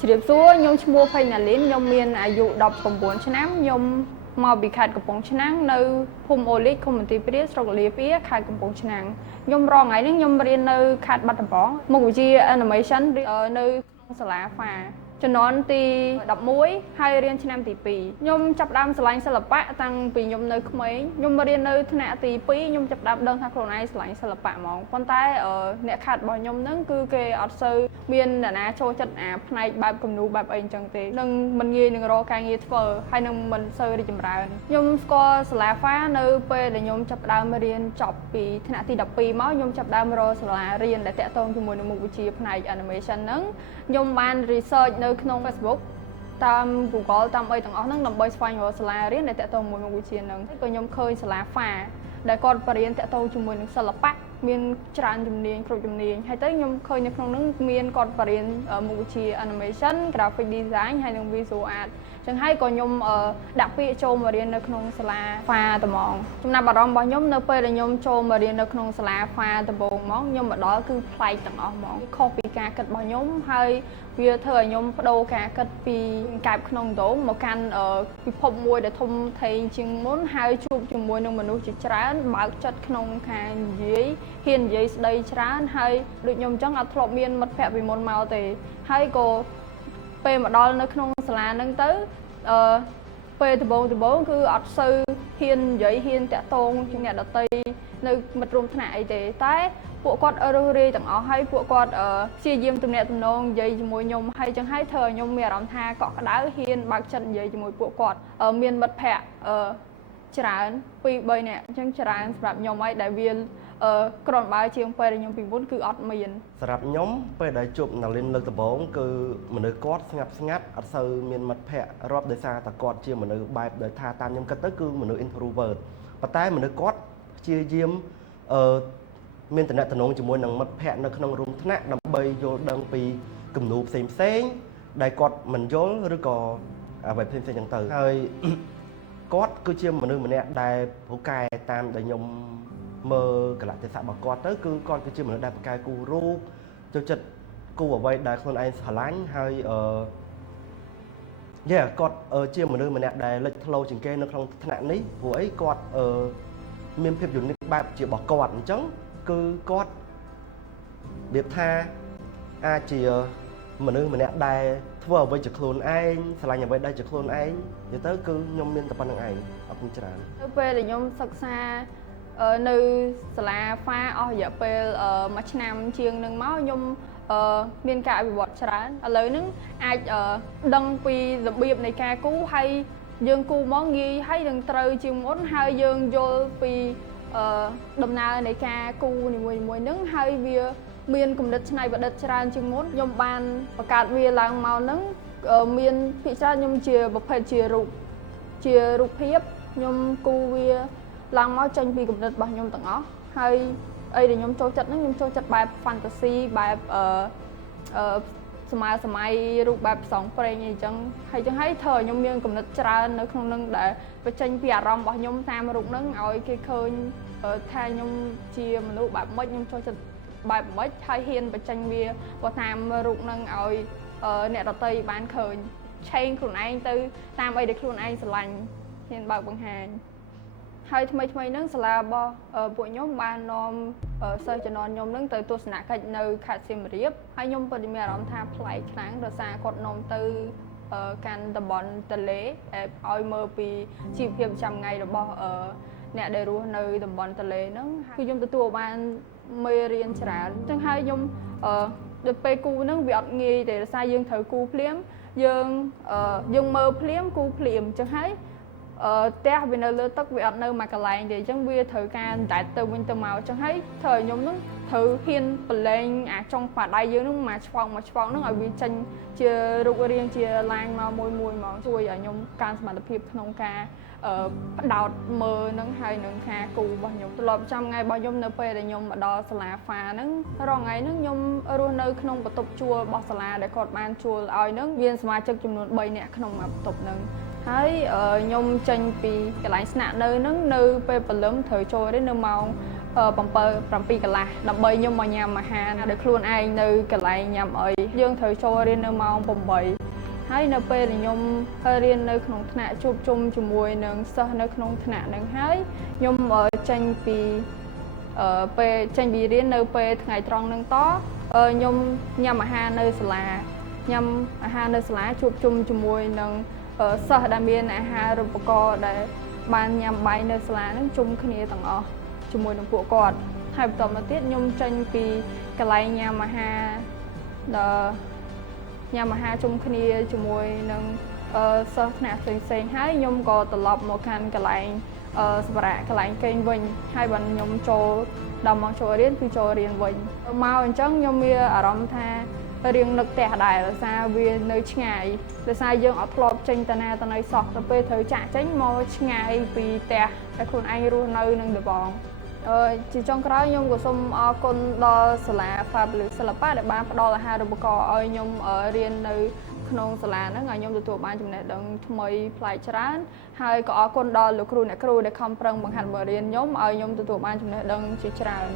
ជ្រាបសួរខ្ញុំឈ្មោះផៃណាលីនខ្ញុំមានអាយុ19ឆ្នាំខ្ញុំមកពីខេត្តកំពង់ឆ្នាំងនៅភូមិអូលីកឃុំមន្ទីរព្រាស្រុកលាពៀខេត្តកំពង់ឆ្នាំងខ្ញុំរងថ្ងៃនេះខ្ញុំរៀននៅខេត្តបាត់ដំបងមុខវិជ្ជា Animation នៅក្នុងសាលា FA ជំនាន់ទី11ហើយរៀនឆ្នាំទី2ខ្ញុំចាប់ផ្ដើមស្រឡាញ់សិល្បៈតាំងពីខ្ញុំនៅក្មេងខ្ញុំរៀននៅថ្នាក់ទី2ខ្ញុំចាប់ផ្ដើមដឹងថាខ្លួនឯងស្រឡាញ់សិល្បៈហ្មងប៉ុន្តែអ្នកខាត់របស់ខ្ញុំហ្នឹងគឺគេអត់សូវមានអ្នកណាចូលចិត្តអាផ្នែកបែបគំនូរបែបអីអញ្ចឹងទេនឹងមិនងាយនឹងរកការងារធ្វើហើយនឹងមិនសូវរីកចម្រើនខ្ញុំស្គាល់សាលា FA នៅពេលដែលខ្ញុំចាប់ផ្ដើមរៀនចប់ពីថ្នាក់ទី12មកខ្ញុំចាប់ផ្ដើមរកសាលារៀនដែលតាក់ទងជាមួយនឹងមុខវិជ្ជាផ្នែក Animation ហ្នឹងខ្ញុំបាន research នៅក្នុង Facebook តាម Google តាមអីទាំងអស់ហ្នឹងដើម្បីស្វែងរកសាលារៀនដែលតាក់ទងជាមួយមុខវិជ្ជាហ្នឹងក៏ខ្ញុំឃើញសាលា FA ដែលគាត់បរៀនតាក់ទងជាមួយនឹងសិល្បៈមានច្រើនជំនាញគ្រប់ជំនាញហើយទៅខ្ញុំឃើញនៅក្នុងហ្នឹងមានគាត់បរៀនមុខវិជ្ជា Animation Graphic Design ហើយនិង Visual Art ចឹងហើយក៏ខ្ញុំដាក់ពាក្យចូលមករៀននៅក្នុងសាលា FA ត្មងចំណាប់អារម្មណ៍របស់ខ្ញុំនៅពេលដែលខ្ញុំចូលមករៀននៅក្នុងសាលា FA ដំបូងមកខ្ញុំមកដល់គឺប្លែកទាំងអស់ហ្មងខុសពីការគិតរបស់ខ្ញុំហើយវាធ្វើឲ្យខ្ញុំបដូរការគិតពីកែបក្នុងដងមកកាន់ពិភពមួយដែលធំធេងជាងមុនហើយជួបជាមួយនឹងមនុស្សជាច្រើនបើកចិត្តក្នុងការនិយាយហ៊ាននិយាយស្ដីច្រើនហើយដូចខ្ញុំអញ្ចឹងអត់ធ្លាប់មានមិត្តភ័ក្តិពីមុនមកទេហើយក៏ពេលមកដល់នៅក្នុងសាលាហ្នឹងទៅពេលដំបូងគឺអត់សូវហ៊ាននិយាយហ៊ានតាក់ទងជាអ្នកដទៃនៅមិត្តរួមថ្នាក់អីទេតែពួកគាត់រើសរាយទាំងអស់ហើយពួកគាត់ព្យាយាមទំនាក់ទំនងនិយាយជាមួយខ្ញុំហើយចឹងហើយធ្វើឲ្យខ្ញុំមានអារម្មណ៍ថាកក់ក្ដៅហ៊ានបើកចិត្តនិយាយជាមួយពួកគាត់មានមិត្តភ័ក្តិច្រើន2-3នាក់អញ្ចឹងច្រើនសម្រាប់ខ្ញុំហើយដែលវាក្រនបើជាងពេលខ្ញុំពីមុនគឺអត់មានសម្រាប់ខ្ញុំពេលដែលជួបណាលីនលើកដំបូងគឺមនុស្សគាត់ស្ងាត់អត់សូវមានមិត្តភ័ក្តិរាប់ដោយសារតែគាត់ជាមនុស្សបែបដែលថាតាមខ្ញុំគិតទៅគឺមនុស្ស introvert ប៉ុន្តែមនុស្សគាត់ព្យាយាមមានតំណែងជាមួយនឹងមិត្តភ័ក្តិនៅក្នុងរួមថ្នាក់ដើម្បីយល់ដឹងពីគំនូរផ្សេងដែលគាត់មិនយល់ឬក៏អ្វីផ្សេងចឹងទៅហើយគាត់គឺជាមនុស្សម្នាក់ដែលពូកែតាមដែលខ្ញុំមើលកលៈទេសៈរបស់គាត់ទៅគឺគាត់គឺជាមនុស្សដែលពូកែគូរូបចូលចិត្តគូអ្វីដែលខ្លួនឯងស្រឡាញ់ហើយគាត់ជាមនុស្សម្នាក់ដែលលេចធ្លោជាងគេនៅក្នុងថ្នាក់នេះព្រោះអីគាត់មានភាពយូនីកបែបជារបស់គាត់អញ្ចឹងគឺគាត់និយាយថាអាចជាមនុស្សម្នាក់ដែលធ្វើអ្វីជាខ្លួនឯងស្រឡាញ់អ្វីដែលជាខ្លួនឯងនិយាយទៅគឺខ្ញុំមានតែប៉ុណ្្នឹងឯងអត់មានច្រើនទៅពេលដែលខ្ញុំសិក្សានៅសាលា FA អស់រយៈពេល1ឆ្នាំជាងនឹងមកខ្ញុំមានការអភិវឌ្ឍច្រើនឥឡូវហ្នឹងអាចដឹងពីរបៀបនៃការគូហើយយើងគូមកងាយហើយនឹងត្រូវជាងមុនហើយយើងយល់ពីដំណើរនៃការគូនីមួយៗហ្នឹងហើយវាមានគំនិតច្នៃប្រឌិតច្រើនជាងមុនខ្ញុំបានបង្កើតវាឡើងមកហ្នឹងមានភាគច្រើនខ្ញុំជាប្រភេទជារូបភាពខ្ញុំគូវាឡើងមកចេញពីគំនិតរបស់ខ្ញុំទាំងអស់ហើយអីដែលខ្ញុំចូលចិត្តហ្នឹងខ្ញុំចូលចិត្តបែប fantasy បែបសម័យរូបបែបផ្សងព្រេងអីចឹងហើយធ្វើឲ្យខ្ញុំមានគំនិតច្រើននៅក្នុងហ្នឹងដែលបញ្ចេញពីអារម្មណ៍របស់ខ្ញុំតាមរូបហ្នឹងឲ្យគេឃើញថាខ្ញុំជាមនុស្សបែបម៉េចខ្ញុំចូលចិត្តបែបម៉េចហើយហ៊ានបញ្ចេញវាតាមរូបហ្នឹងឲ្យអ្នកដទៃបានឃើញឆេងខ្លួនឯងទៅតាមអីដែលខ្លួនឯងស្រឡាញ់ហ៊ានបើកបង្ហាញហើយថ្មីហ្នឹងសាលារបស់ពួកខ្ញុំបាននាំសិស្សជំនាន់ខ្ញុំហ្នឹងទៅទស្សនកិច្ចនៅខេត្តសៀមរាបហើយខ្ញុំពិតជាមានអារម្មណ៍ថាប្លែកខ្លាំងដោយសារគាត់នាំទៅកាន់តំបន់ទន្លេឲ្យមើលពីជីវភាពប្រចាំថ្ងៃរបស់អ្នកដែលរស់នៅតំបន់ទន្លេហ្នឹងគឺខ្ញុំទទួលបានមេរៀនច្រើនចឹងហើយខ្ញុំដល់ពេលគូហ្នឹងវាអត់ងាយទេដោយសារយើងត្រូវគូភ្លាមយើងមើលភ្លាមគូភ្លាមចឹងហើយផ្ទះវានៅលើទឹកវាអត់នៅមួយកន្លែងទេអញ្ចឹងវាត្រូវការតែទៅវិញទៅមកអញ្ចឹងហើយធ្វើឲ្យខ្ញុំហ្នឹងត្រូវហ៊ានប្រឡែងអាចុងប៉ាដៃយើងហ្នឹងមកឆ្វងហ្នឹងឲ្យវាចេញជារូបរាងជាឡាញមកមួយមកជួយឲ្យខ្ញុំកើនសមត្ថភាពក្នុងការបដោតមើលហ្នឹងហើយនឹងការគូរបស់ខ្ញុំទម្លាប់ចាំថ្ងៃរបស់ខ្ញុំនៅពេលដែលខ្ញុំមកដល់សាលា FA ហ្នឹងរងថ្ងៃហ្នឹងខ្ញុំរស់នៅក្នុងបន្ទប់ជួលរបស់សាលាដែលគាត់បានជួលឲ្យហ្នឹងមានសមាជិកចំនួន3នាក់ក្នុងបន្ទប់ហ្នឹងហើយខ្ញុំចេញពីកន្លែងស្នាក់នៅហ្នឹងនៅពេលព្រលឹមត្រូវចូលរៀននៅម៉ោង 7 កន្លះដើម្បីខ្ញុំមកញ៉ាំអាហារដោយខ្លួនឯងនៅកន្លែងញ៉ាំអីយើងត្រូវចូលរៀននៅម៉ោង 8 ហើយនៅពេលដែលខ្ញុំរៀននៅក្នុងថ្នាក់ជួបជុំជាមួយនឹងសិស្សនៅក្នុងថ្នាក់នឹងហើយខ្ញុំចេញពីរៀននៅពេលថ្ងៃត្រង់នឹងតខ្ញុំញ៉ាំអាហារនៅសាលាជួបជុំជាមួយនឹងសិស្សដែលមានអាហារូបករណ៍ដែលបានញ៉ាំបាយនៅសាលានឹងជុំគ្នាទាំងអស់ជាមួយនឹងពួកគាត់ហើយបន្តមកទៀតខ្ញុំចេញពីកន្លែងញ៉ាំអាហារជុំគ្នាជាមួយនឹងសិស្សថ្នាក់ផ្សេងៗហើយខ្ញុំក៏ត្រឡប់មកកាន់កន្លែងសម្រាប់កន្លែងគេងវិញហើយបើខ្ញុំដល់មកចូលរៀនគឺចូលរៀនវិញមកអញ្ចឹងខ្ញុំមានអារម្មណ៍ថារៀងនឹកផ្ទះដែរដោយសារវានៅឆ្ងាយដោយសារយើងអត់ធ្លាប់ចេញទៅណាទៅណីសោះទៅពេលត្រូវចាក់ចេញមកឆ្ងាយពីផ្ទះតែខ្លួនឯងរស់នៅនឹងដបងជាចុងក្រោយខ្ញុំក៏សូមអរគុណដល់សាលា Fabulous សិល្បៈដែលបានផ្ដល់អាហារូបករណ៍ឲ្យខ្ញុំរៀននៅក្នុងសាលាហ្នឹងឲ្យខ្ញុំទទួលបានចំណេះដឹងថ្មីប្លែកច្រើនហើយក៏អរគុណដល់លោកគ្រូអ្នកគ្រូដែលខំប្រឹងបង្ហាត់បង្រៀនខ្ញុំឲ្យខ្ញុំទទួលបានចំណេះដឹងជាច្រើន